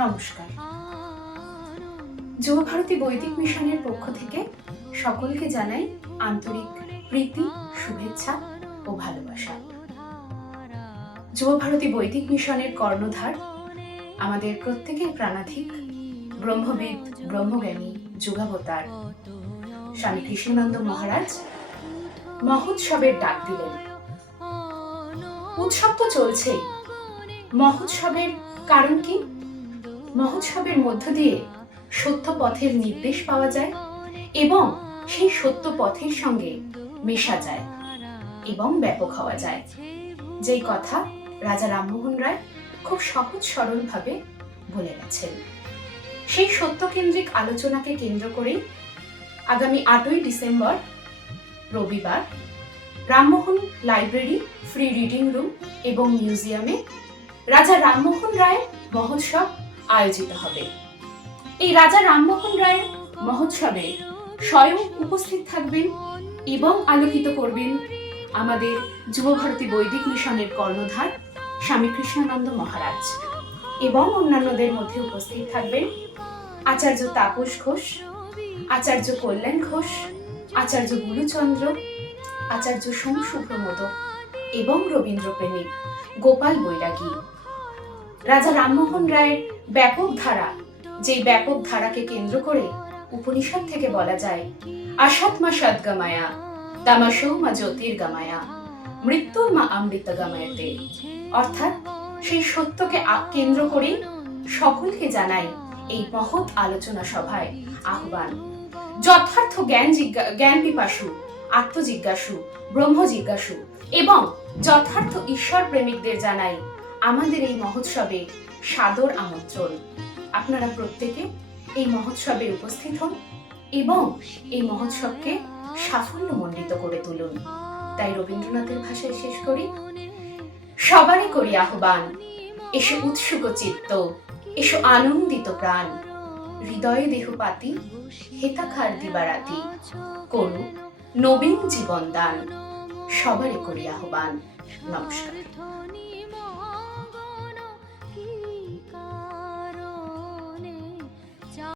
নমস্কার। যুব ভারতী বৈদিক মিশনের পক্ষ থেকে সকলকে জানাই আন্তরিক প্রীতি, শুভেচ্ছা ও ভালোবাসা। যুব ভারতী বৈদিক মিশনের কর্ণধার আমাদের প্রত্যেকের প্রাণাধিক ব্রহ্মবিদ, ব্রহ্মজ্ঞানী, যুগাবতার স্বামী কৃষ্ণানন্দ মহারাজ মহোৎসবের ডাক দিলেন। উৎসব তো চলছেই, মহোৎসবের কারণ কি? মহোৎসবের মধ্য দিয়ে সত্য পথের নির্দেশ পাওয়া যায় এবং সেই সত্য পথের সঙ্গে মেশা যায় এবং ব্যাপক হওয়া যায়। যেই কথা রাজা রামমোহন রায় খুব সহজ সরল ভাবে বলে গেছেন। সেই সত্যকেন্দ্রিক আলোচনাকে কেন্দ্র করে আগামী 8ই ডিসেম্বর রবিবার Rammohan library, free reading room এবং মিউজিয়ামে রাজা রামমোহন রায় মহোৎসব আয়োজিত হবে। এই রাজা রামমোহন রায়ের মহোৎসবে স্বয়ং উপস্থিত থাকবেন এবং আলোকিত করবেন আমাদের যুব ভারতী বৈদিক মিশনের কর্ণধার স্বামী কৃষ্ণানন্দ মহারাজ এবং অন্যান্যদের মধ্যে উপস্থিত থাকবেন আচার্য তাপস ঘোষ, আচার্য কল্যাণ ঘোষ, আচার্য গুরুচন্দ্র, আচার্য সোম সুব্রমোদ এবং রবীন্দ্রপ্রেমিক গোপাল বৈরাগী। রাজা রামমোহন রায়ের ব্যাপক ধারা, যে ব্যাপক ধারাকে কেন্দ্র করে উপনিষদ থেকে বলা যায় আসাত্মা সদ্গমায়া তামাসৌ মা জ্যোতির্গমায়া মৃত্যুর মা অমৃত গমায়তে, অর্থাৎ সেই সত্যকে কেন্দ্র করে সকলকে জানাই এই মহৎ আলোচনা সভায় আহ্বান। যথার্থ জ্ঞান পিপাসু, আত্মজিজ্ঞাসু, ব্রহ্ম জিজ্ঞাসু এবং যথার্থ ঈশ্বর প্রেমিকদের জানাই আমাদের এই মহোৎসবে সাদর আমন্ত্রণ। আপনারা প্রত্যেকে এই মহোৎসবে উপস্থিত হন এবং এই মহোৎসবকে সাফল্যমণ্ডিত করে তুলুন। তাই রবীন্দ্রনাথের ভাষায় শেষ করি, সবারই করি আহ্বান, এসো উৎসুক চিত্ত, এসো আনন্দিত প্রাণ, হৃদয়ে দেহপাতি হেতাখার দিবারাতি, করু নবীন জীবন দান। সবারই করি আহ্বান। নমস্কার।